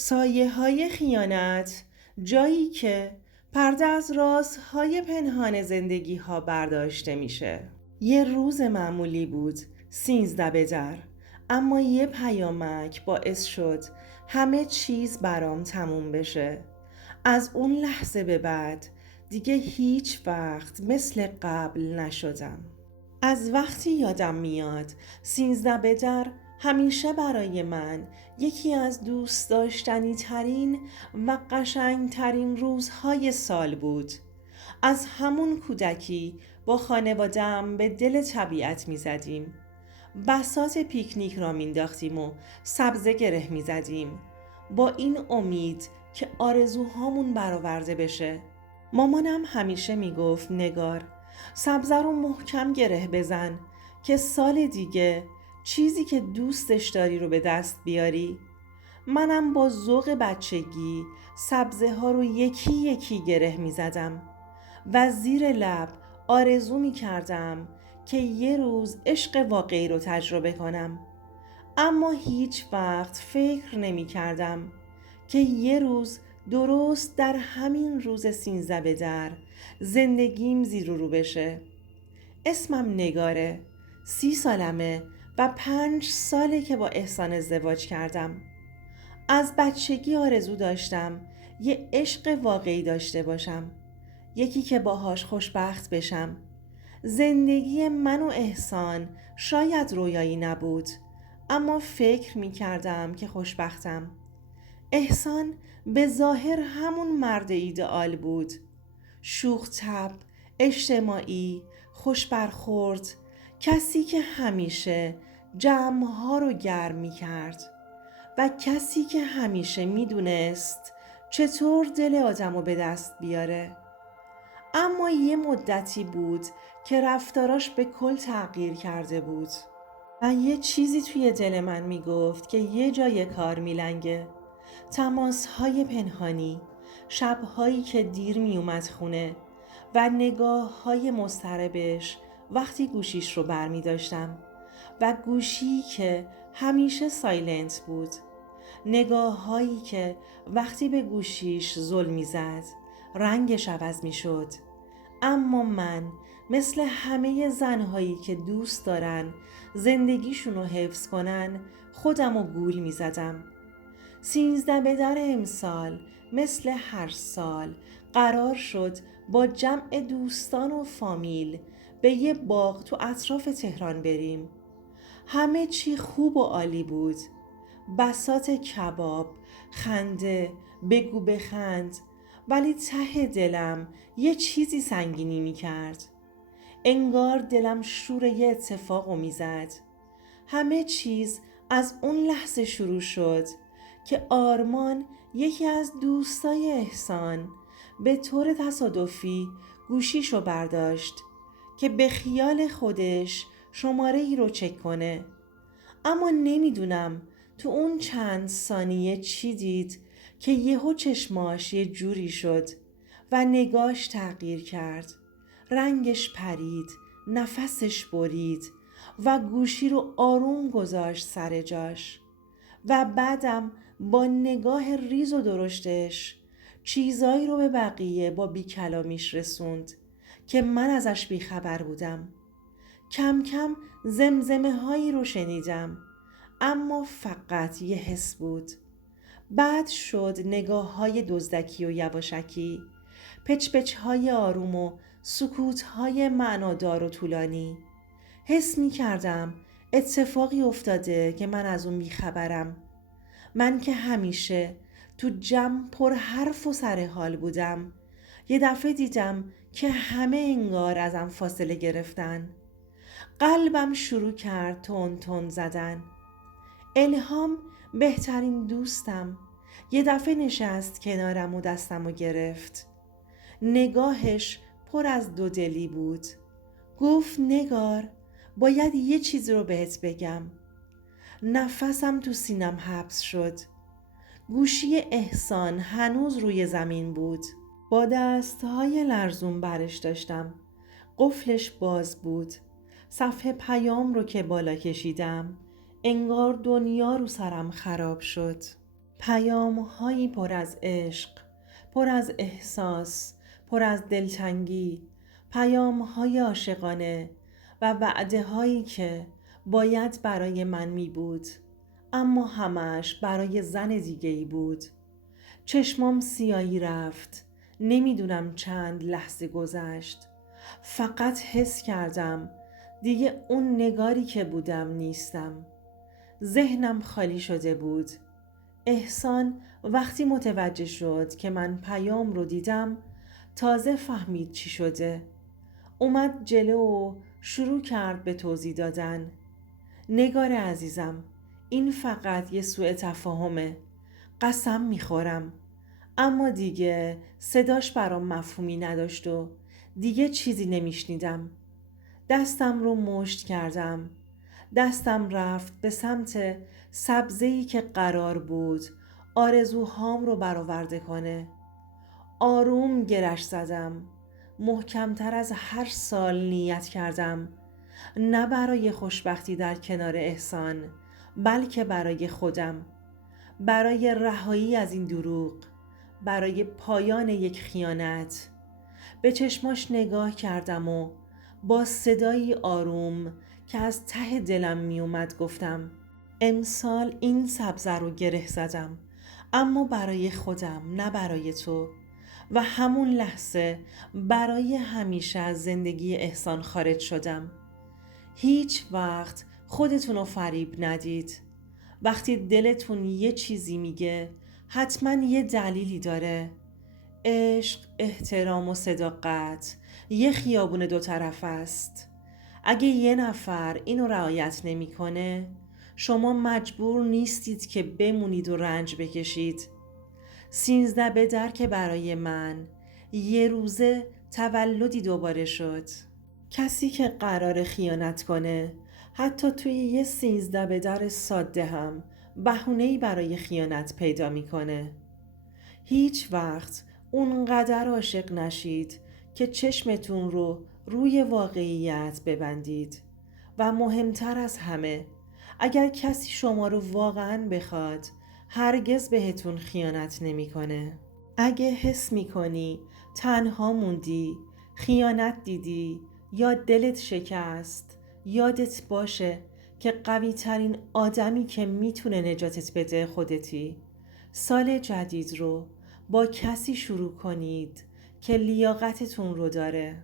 سایه‌های خیانت، جایی که پرده از رازهای پنهان زندگی‌ها برداشته میشه. یه روز معمولی بود، 13 به در، اما یه پیامک باعث شد همه چیز برام تموم بشه. از اون لحظه به بعد دیگه هیچ وقت مثل قبل نشدم. از وقتی یادم میاد 13 به در همیشه برای من یکی از دوست داشتنی ترین و قشنگ ترین روزهای سال بود. از همون کودکی با خانوادم به دل طبیعت می زدیم. بساط پیکنیک را مینداختیم و سبزه گره می زدیم. با این امید که آرزوهامون برآورده بشه. مامانم همیشه میگفت نگار، سبزه رو محکم گره بزن که سال دیگه چیزی که دوستش داری رو به دست بیاری. منم با ذوق بچگی سبزه ها رو یکی یکی گره می زدم و زیر لب آرزو می کردم که یه روز عشق واقعی رو تجربه کنم. اما هیچ وقت فکر نمی کردم که یه روز درست در همین روز 13 به در زندگیم زیر و رو بشه. اسمم نگاره، 30 سالمه و 5 ساله که با احسان ازدواج کردم. از بچگی آرزو داشتم یه عشق واقعی داشته باشم، یکی که باهاش خوشبخت بشم. زندگی من و احسان شاید رویایی نبود، اما فکر می کردم که خوشبختم. احسان به ظاهر همون مرد ایدئال بود، شوخ طبع، اجتماعی، خوش برخورد، کسی که همیشه جمعها رو گرم می کرد و کسی که همیشه می دونست چطور دل آدم رو به دست بیاره. اما یه مدتی بود که رفتاراش به کل تغییر کرده بود و یه چیزی توی دل من می گفت که یه جای کار می لنگه. تماس‌های پنهانی، شب‌هایی که دیر می اومد خونه و نگاه‌های مضطربش وقتی گوشیش رو بر می داشتم و گوشی که همیشه سایلنت بود. نگاه‌هایی که وقتی به گوشیش زل می زد رنگش عوض می شد. اما من مثل همه زنهایی که دوست دارن زندگیشون رو حفظ کنن خودم رو گول می زدم. 13 به در امسال مثل هر سال قرار شد با جمع دوستان و فامیل به یه باغ تو اطراف تهران بریم. همه چی خوب و عالی بود. بساط کباب، خنده، بگو بخند، ولی ته دلم یه چیزی سنگینی می کرد. انگار دلم شور یه اتفاق می زد. همه چیز از اون لحظه شروع شد که آرمان، یکی از دوستای احسان، به طور تصادفی گوشیشو برداشت که به خیال خودش شماره ای رو چک کنه. اما نمیدونم تو اون چند ثانیه چی دید که یهو چشماش یه جوری شد و نگاش تغییر کرد. رنگش پرید، نفسش برید و گوشی رو آروم گذاشت سر جاش و بعدم با نگاه ریز و درشتش چیزایی رو به بقیه با بیکلامیش رسوند که من ازش بیخبر بودم. کم کم زمزمه هایی رو شنیدم، اما فقط یه حس بود. بعد شد نگاه های دزدکی و یواشکی، پچ پچ های آروم و سکوت های معنادار و طولانی. حس می کردم اتفاقی افتاده که من از اون بیخبرم. من که همیشه تو جمع پر حرف و سر حال بودم، یه دفعه دیدم که همه انگار ازم فاصله گرفتن. قلبم شروع کرد تون تون زدن. الهام، بهترین دوستم، یه دفعه نشست کنارم و دستم و گرفت. نگاهش پر از دودلی بود. گفت نگار، باید یه چیز رو بهت بگم. نفسم تو سینم حبس شد. گوشی احسان هنوز روی زمین بود. با دستهای لرزون برش داشتم. قفلش باز بود. صفحه پیام رو که بالا کشیدم انگار دنیا رو سرم خراب شد. پیام‌هایی پر از عشق، پر از احساس، پر از دلتنگی، پیام‌های عاشقانه و وعده‌هایی که باید برای من می بود، اما همش برای زن دیگه‌ای بود. چشمام سیاهی رفت. نمیدونم چند لحظه گذشت. فقط حس کردم دیگه اون نگاری که بودم نیستم. ذهنم خالی شده بود. احسان وقتی متوجه شد که من پیام رو دیدم تازه فهمید چی شده. اومد جلو و شروع کرد به توضیح دادن. نگار عزیزم، این فقط یه سوء تفاهمه. قسم میخورم. اما دیگه صداش برام مفهومی نداشت و دیگه چیزی نمیشنیدم. دستم رو مشت کردم. دستم رفت به سمت سبزه‌ای که قرار بود آرزوهام رو برآورده کنه. آروم گرش زدم. محکمتر از هر سال نیت کردم. نه برای خوشبختی در کنار احسان، بلکه برای خودم. برای رهایی از این دروغ. برای پایان یک خیانت. به چشماش نگاه کردم و با صدایی آروم که از ته دلم می اومد گفتم امسال این سبزه رو گره زدم، اما برای خودم، نه برای تو. و همون لحظه برای همیشه از زندگی احسان خارج شدم. هیچ وقت خودتون رو فریب ندید. وقتی دلتون یه چیزی میگه حتما یه دلیلی داره. عشق، احترام و صداقت یه خیابون دو طرف است. اگه یه نفر اینو رعایت نمیکنه، شما مجبور نیستید که بمونید و رنج بکشید. 13 به در که برای من یه روزه تولدی دوباره شد. کسی که قرار خیانت کنه حتی توی یه 13 به در ساده هم بهونه‌ای برای خیانت پیدا میکنه. هیچ وقت اونقدر عاشق نشید که چشمتون رو روی واقعیت ببندید. و مهمتر از همه، اگر کسی شما رو واقعاً بخواد هرگز بهتون خیانت نمیکنه. اگه حس میکنی تنها موندی، خیانت دیدی یا دلت شکست، یادت باشه که قوی ترین آدمی که میتونه نجاتت بده خودتی. سال جدید رو با کسی شروع کنید که لیاقتتون رو داره.